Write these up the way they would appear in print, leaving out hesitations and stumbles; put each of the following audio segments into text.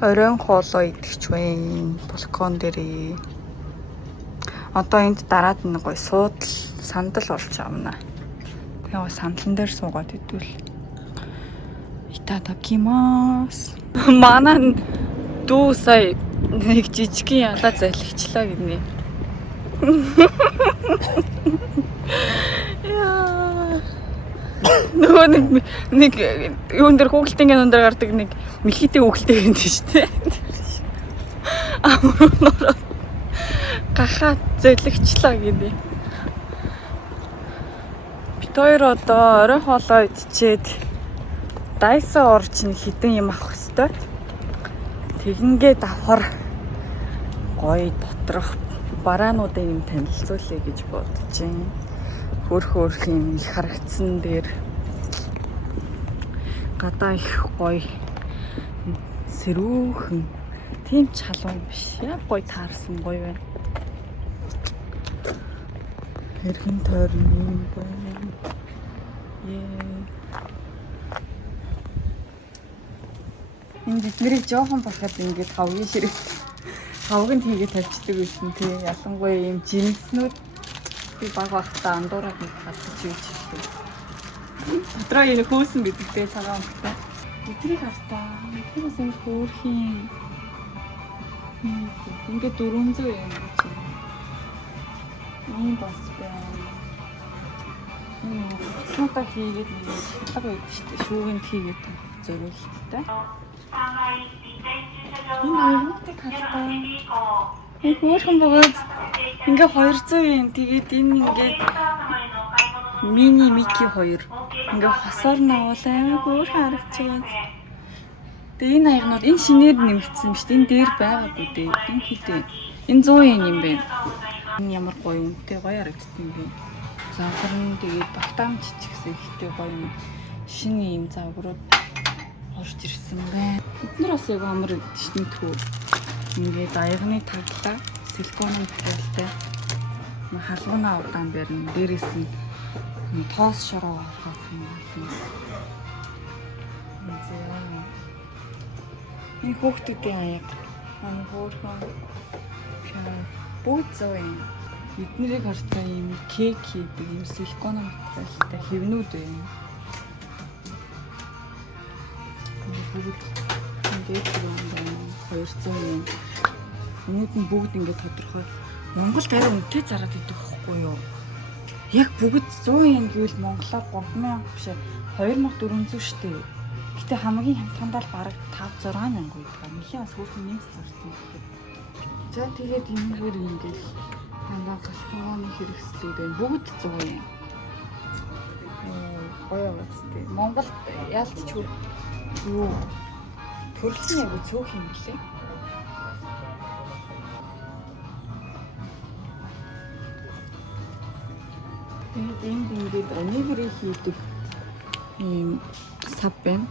Оройн хоолоо идэгч байна. Балкон дээрээ. Одоо энд дараад нэг гой суудал сандал болж амна. Тэгээ сандлан дээр суугаад идвэл. Итадакимас. Манай дүү сая нэг жижигхэн ялаа залхичлаа гинэ. Яа. Нөгөө нэг юун дээр хүүхэлтийн өндөр гардаг нэг мэлхийтэй хүүхэлтэй юм тийм шүү дээ. Амруу гахаад зөлөгчлаа гинэ. Бид хоёр одоо орой хоолоо идчихэд Дайсон орж нэг хідэн юм авах хэвээр. Тэгингээ давхар гоё доторх бараануудыг юм танилцуулъя гэж бодож байна. Хөрх юм их харагдсан дээр гадаа их гоё сэрүүхэн тийм чалуу биш. Яг гоё таарсан гоё байна. Хэрхэн тойрны юм байна. Энд биднийг жоохон бахад ингээд хавгийн ширэг хавганд хийгээ тавьчихдаг байсан тий. Ялангуяа ийм жимснүүд би баг багтаа андуураад нэг хатчих юуч хэлдэг. Дотроо энэ хөөсөн бидэгтэй цагаан амттай. Бидрийг хартаа. Биднээс энэ хөөрхийн ингээд 400 юм гэж. Энэ бас байна. Суута хийгээд нэг баг байдаг шүү дээ. Шүүгэнд хийгээд зориулттай. Энэ аюултай хартаа. Энэ хөөрхөн богод ингээ 200 юм. Тэгээд энэ ингээд мини мики 2 ингээ хосоор навал амар хөөрхөн харагдчихсан. Тэгээ энэ аягнууд энэ шинээр нэмэгдсэн шүү дээ. Энэ дээр байгаагүй дээ. Энэ хитээ. Энэ 100 юм байна. Энэ ямар гоё үнэтэй гоё харагддаг юм бэ. Загвар нь тэгээд багтаам чичгсэн ихтэй гоё юм. Шинэ юм загварууд орж ирсэн байна. Эдгээр бас яг амар шнэтхүү. Ингээд аягны таглаа силиконы материалтай халуунаа удаан барина. Дээрээс нь тоос шороо авах юм байна. Энэ хүүхдүүдийн аяг манай хөөрхөн бүгд зөө юм. Эднэрийг хартай юм кек хийдэг юм силиконы материалтай хэвнүүд байна. Ингээд юм 200 юм. Өнөөд нь бүгд ингээд тодорхой. Монголд арай үнэтэй зараад идэх байхгүй юу? Яг бүгд 100 юм гэвэл монголоор 3000 биш 2400 штэ. Гэтэ хамгийн хямдхандаа л бараг 5-6 мянга байдаг. Нэхээ бас хөөрхөн нэг зартай. За тэгээд энэгээр ингээд хандаа галтууны хэрэгслүүд байна. Бүгд 100 юм. Гоё бастай. Монголд яалтч юу төрөлхөн яг цөөх юм блэ? Энд ингээд онигрыг хийдэг ийм сав байна.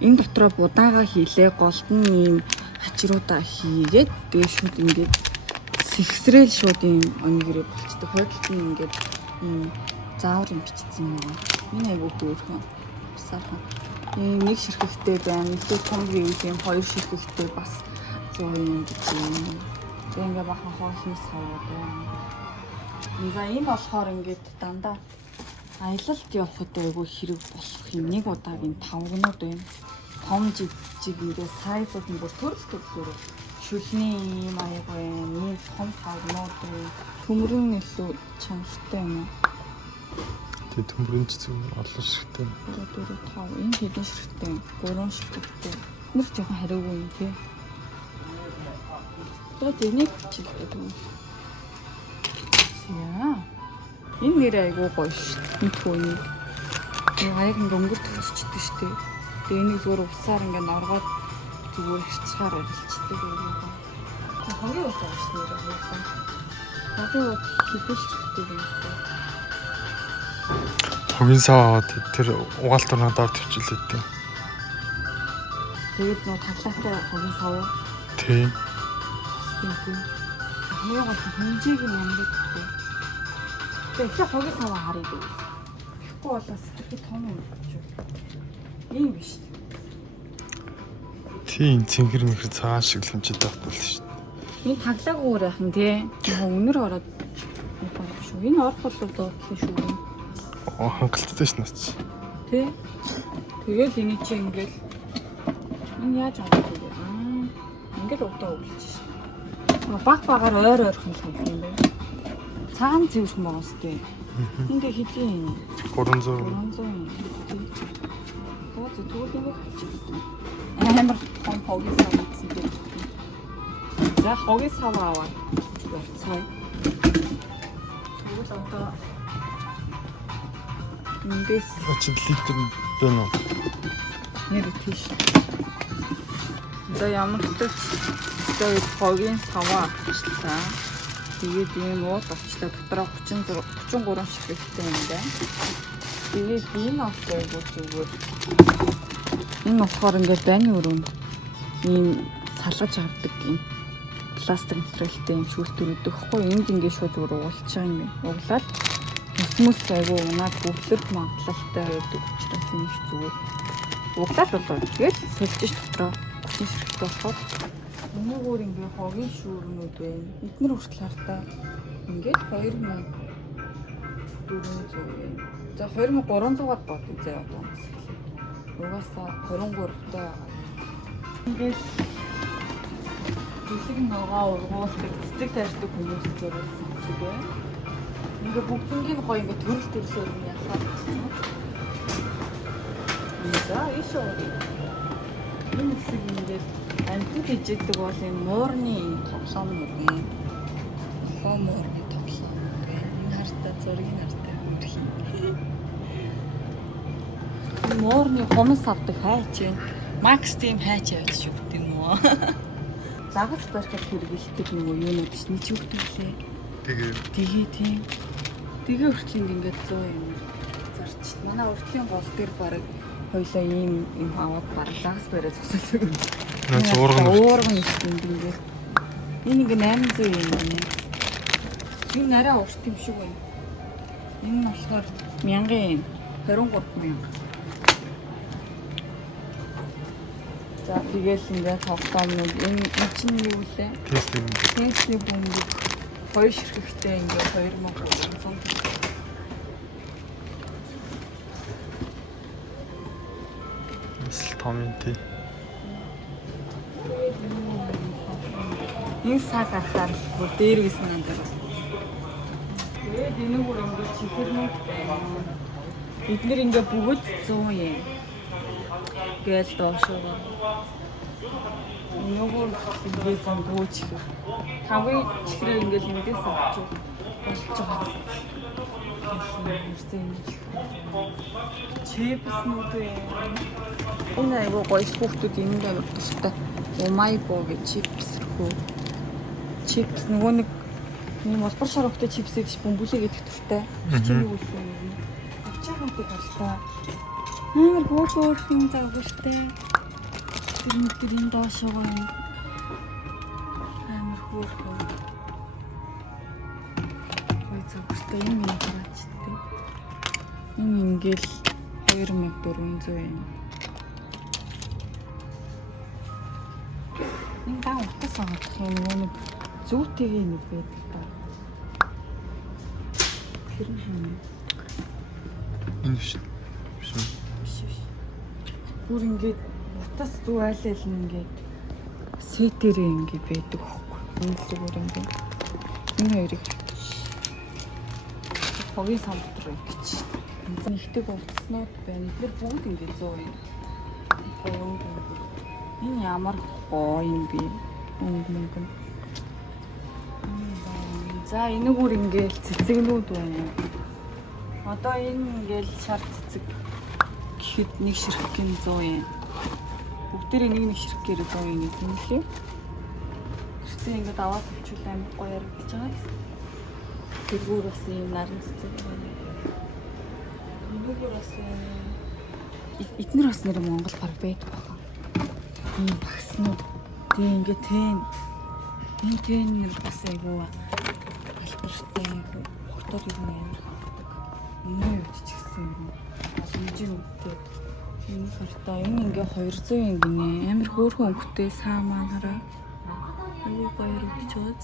Энэ дотроо будаага хийлээ, голд нь ийм хачруудаа хийгээд тэгээ шууд ингээд сэгсрээл шууд ийм онигрыг болчтой. Хойдолд нь ингээд ийм заавар юм бичсэн юм. Энэ айгуу хөөрхөн. Сайхан. Ийм нэг ширхэгтэй байна. Илүү том гэвэл ийм хоёр ширхэгтэй бас 100 юм гэж юм. Тэгээ ингээ бахан хоолны савууд байна. За энэ болохоор ингээд дандаа аялалд явахад айгүй хэрэг болох юм. Нэг удаагийн 5 гунууд байна. Том жижиг ингээ сайзууд нь бүр төрөл шүлний ийм аяг байна. Ийм том 5 гунууд байна. Төмрөн илүү чанартай юм. Тэгээ төмрөн цэцэг олон ширхтэй. 4 5 энэ хэдэн ширхтэй? 3 ширхтэй. Нэр жоохон хариугүй юм тий. Тэгээд энийг чилдэг юм. Яа. Энэ нэр айгуу гоё шүү. Энэ түүнийг. Тэгээ аяг ингээ өнгөрт өсчихдээ шүү дээ. Тэгээ энийг зүгээр усаар ингээ норгоод зүгээр хичгаар арилчдаг юм. Хамгийн ус байгаа шүү дээ. Хамгийн ус хэдэн ширхтэй юм бэ? Хогийн сав аваад тэр угаалт орнодоор төвчлээд дээ. Тэгээд нөө таглаатай хогийн сав. Тийм. Хамгийн гол хэмжээг нь ямар гэдэг вэ? Тэгэхээр хогийн сав харъя гэв. Тэгэхгүй болоос их том юм болж байна. Ийм биш. Тийм цэнхэр нөхөр цагаан шиг л хэмжээд байхгүй л шүү дээ. Энэ таглаагүй яхан тий. Өнөр ороод шүү. Энэ орох бол дуудлаа шүү. Хангалттай ш нач. Тий. Тэгэл энэ чи ингээл энэ яаж авах вэ? Ингээл удаа өглөж шээ. Баг багаар ойр ойрхон л хавх юм байна. Цагаан цэвэрхэн байгаа сте. Эндээ хэдийн 300. 300 юм. Оо зөвхөн нэг хавчих. Амар том хогийн сав гэсэн дээ. За хогийн сав аваад явцгаая. Тэгвэл одоо эндээс Очид литр байна уу? нэр тийш. За ямар ч тэгээд хогийн саваа авчлаа. Тэгээд ийм уул авчлаа дотроо 33 ширхэгтэй юм байна. Тэгээд энэ авчихгүй зүгээр. Энэ болохоор ингээд байны өрөөнд ийм салгаж авдаг юм. Пластик материалтай юм шүүлтүр өгөхгүй. Энд ингээд шууд зүгээр уулчих юм байна. Углаад нисмэс айгу унаад бүхлэр магадлалтай байдаг учраас энэ их зүгээр. Углаад болоо. Тэгээд сэлжиж дотроо 30 ширхэгтэй болохоор өнөөгөр ингээ хогийн шүүрнүүд байна. Эднэр хүртэл хартаа ингээд 2400 байна. За 2300-аад бодъё заа одоо. Угаасаа 23-тай. Ингээд бэлэг ногоо ургуулдаг цэцэг тарьдаг хүмүүс зориулсан хэсэг байна. Ингээ бүгднийг гоё ингээ төрөл төрлөөр нь яхаад байна. За ийшээ. Энэ хэсэг ингээд амтнд ижигдэг бол энэ муурны тоглоом юм. Муурны тоглоом. Энэ хартаа зургийг хартаа хөрх юм. Муурны хомс авдаг хайч юм. Макс тим хайч явж өгдөг юм уу? Загас барихад хэрэгэлдэг нөгөө юунууд биш нэг өгдөг лээ. Тэгээ тийм. Тэгээ хүртэл ингээд 100 юм зарч. Манай уртлын гол дээр бараг хоёлаа ийм аваад бараг загас бариад зогсоолоо. Уурган юм ингээд. Энэ ингээ 800 юм байна. Энэ арай урт юм шиг байна. Энэ нь болохоор 1000 23000. За тэгэл ингээ тоглоомнууд энэ чинь юу вэ? Тестийн бөмбөг 2 ширхэгтэй ингээ 2300. Том юм тий. Энэ саг ахаар бүр дээр гисэн андар. Тэгээд энэ бүр ингээд чихэрнүүд байна. Эдгээр ингээд бүгд 100 юм. Гээл доошоо. Нөгөө ингээд зангууч их. Хамгийн чихрээр ингээд эндээс авчих болж байгаа. Чипс нүдээ. Энэ айгуу гоё хүүхдүүд энд амар тустай. Умайбо гэж чипс рүү. Чипс нөгөө нэг юм улбар шар хөвгтэй чипс гэж бөмбөлөө гэдэг туртай. Чиний үлсэн юм. Авчихантай хартай. Амар хөөрхөн загвартай. Тэр доошоо юм. Амар хөөрхөн. Ой загвартай юм хараачтай. Энэ ингээл 2400 юм. Энэ дан утас авах юм нэг зүүтэйг нэг байдаг та. Тэр юм. Энэ биш. Бүр ингээд утас зүү айлал ингээд сетэрээ ингээд байдаг байхгүй. Энэ зүгээр ингээд энэ хоёрыг хогийн самбар гэж. Нэгдэг утаснууд байна. Тэр бүгд ингээд 100 юм. Энэ ямар гоё юм бэ? Мөнгө. За энэ бүр ингээл цэцэгнүүд байна. Одоо энэ ингээл шар цэцэг гэхэд нэг ширхэг нь 100 юм. Бүгдээрээ нэг ширхгээр 100 юм гэдэг юм лээ. Тэгсэн ингээд аваад авчвал амар гоё ярагдаж байгаа. Тэргүүр бас юм наран цэцэг байна. Энэгээр бас эднэр бас нэр Монгол баг байдаг байна. Ийм багснууд тэг ингээд тэн нэр бас айгуу албартай хотод юм амар хавдаг. Өнөө үед ч гэсэн юм боломжийн үедээ Энэ хартаа энэ ингээ 200 yen гинэ. Амар хөөрхөн өнгөтэй саа маань хараа. Аюу гоё өгчөөз.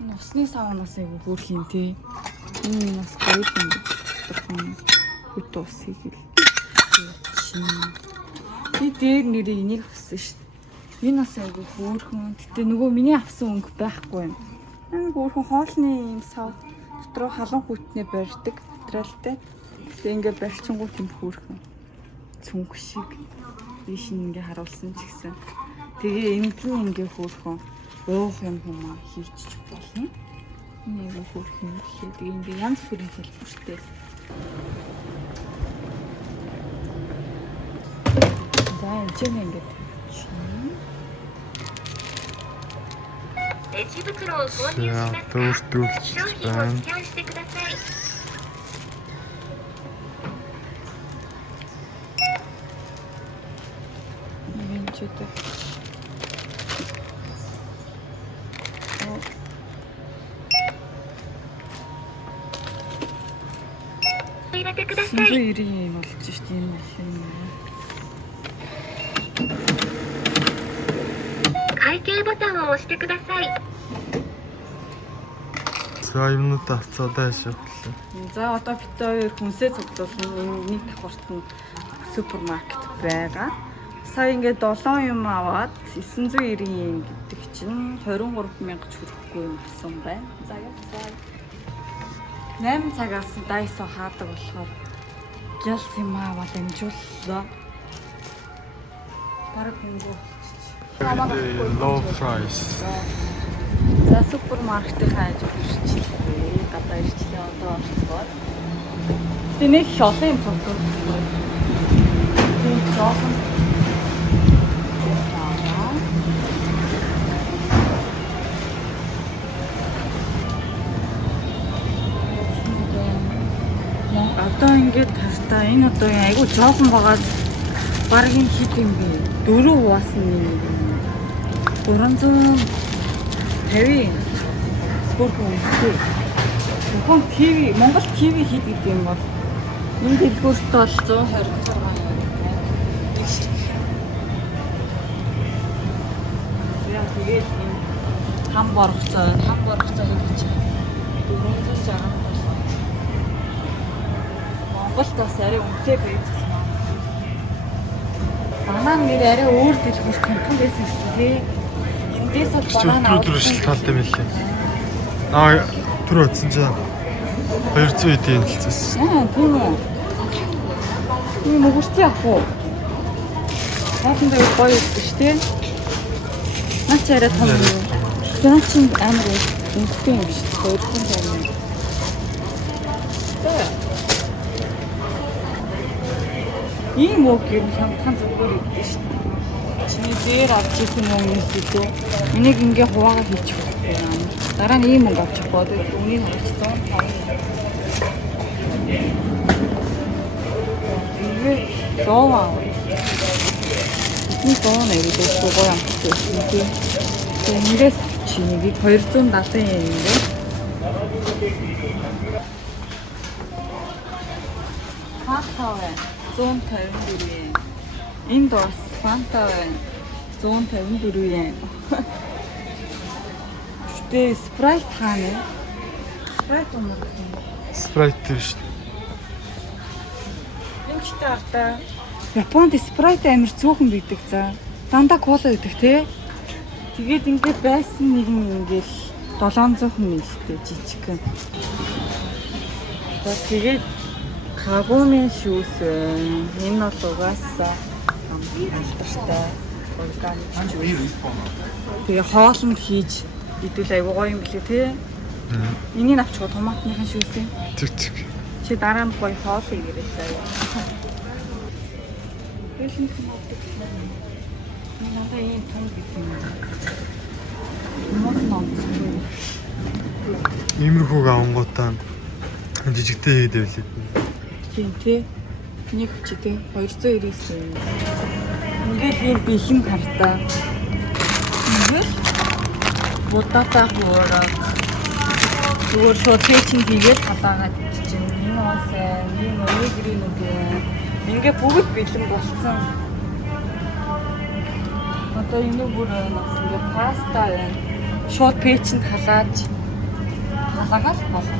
Энэ усны саунаас айгу хөөрхөн тий. Энэ бас гоё юм. Хөт усыг л чинь. Би дээр нэрээ энийг авсан шүү. Энэ бас айгу хөөрхөн. Гэтэ нөгөө миний авсан өнгө байхгүй юм. Энэ хөөрхөн хоолны юм сав дотроо халуун хүйтнээ барьдаг материалтай. Гэтэ ингээ барьчингууд юм хөөрхөн. Цүнх шиг биш ингээ харуулсан ч гэсэн. Тэгээ эмгэн ингээ хөөрхөн уух юм хүмүүс хийчих болно. Энэ айгу хөөрхөн гэхээ тэгээ ингээ янз бүрийн хэлбэртэй. За энэ ч ингээ レジ袋を購入しますか。商品をスキャンしてください。 이건 что-то. Сэнзүү 90 юм болж шүү дээ энэ машин. 会計ボタンを押してください。 За юмнуудаа авцаадаа шавхлаа. За одоо бид хоёр хүнсээ цуглуулна. Энэ нэг давхарт нь супермаркет байгаа. Сая ингээд 7 юм аваад 990 yen гэдэг чинь 23,000 хүрэхгүй юм авсан байна. За яа. 8 цагаас дайсо хаадаг болохоор гялс юм аваад амжууллаа. Бараг хөнгөө. Low price. За супермаркетыг хайж ирчихлээ. Гадаа ирчихлээ одоо орцгоо. Тэнийг олон юм цуглуулсан. Тийм жоохон одоо ингээд тастаа энэ одоо айгу жоохон багаад баргийн хит юм би 4 хуваасан нэг 450 спорт үнэтэй. Зөвхөн киви Монгол киви хит гэдэг юм бол энэ дэлгүүртээ бол 126 юм. Яа тэгээд хам боргоцоо хийж 460 Монголд бас арай үнэтэй байсан. Банан нэр арай өөр дэлгүүр томхон байсан гэсэн тий. Эндээс бол банан өдрөөр шилтгаалтай мэлээ. Аа түр утсан чинь 200 эдийн хэлцээс. Тийм үү. Тийм өгөрчий ах уу. Хоолндоо гоё байсан шүү дээ. Наач арай том юм. Наач чинь амар үнэтэй юм шүү дээ. 250 юм. Ийм үг юм хямдхан зүгээр өгдөө шүү дээ. Чиний дээр авч ирсэн мөнгөс үү? Энийг ингээ хуваагаар хийчих байхгүй. Дараа нь ийм мөнгө авчих бодод үнийг харчихсан 5. Тэгээ зоваа. Эний зовоо нэрээ дугуй амттай байсан тийм. Тэгээ нэрэс чинийг 270 yen юм дээ. Хатаа 154 yen. Энд бас фанта 154 yen. Тэ спрайт хаана? Спрайт юм уу? Спрайт биш. Энэ ч таартай. Японд спрайт амар цөөхөн бидэг за. Дандаа кола гэдэг те. Тэгээд ингээд байсан нэг нь ингээл 700 мэлтэй жижигхэн. Тэгээд Кагуми шүүс энэ бол угаасаа алдартай органик шүүс. Тэгээ хоолнд хийж идэл аягүй гоё юм гэлээ тий. Энийг авчихо томатныхан шүүс юм. Тэг. Чи дараа нь гоё хоол хийгээрэй заяа. Хэлэн томат гэх юм. Энэ надаа ийм том гэх юм. Томат номцгүй. Иймэрхүүг авангуудаа жижигтэй хийдэг байлээ. Тийм тий. Нэг ч тий 299 юм. Ингээд ийм бэлэн хартаа. Ингээд удаатай хуураад зүгээр шууд чинь хийгээд хадаагаад чинь энэ бол сайн, ийм өнөөгрийн ингээ бүгд бэлэн болсон. Одоо энэ бүр бас ингээ паста байна. Шууд пэйчэнд халаагаад болно.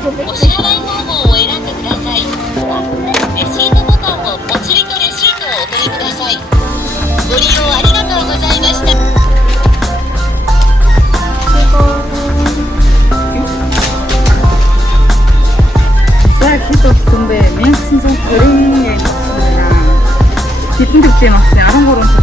お支払い方法を選んでください。レシートボタンをお釣りとレシートをお取りください。ご利用ありがとうございました。 За хэд болсон бэ? 1920 yen болсон байна. Хэдэн төгрөг авсан? 13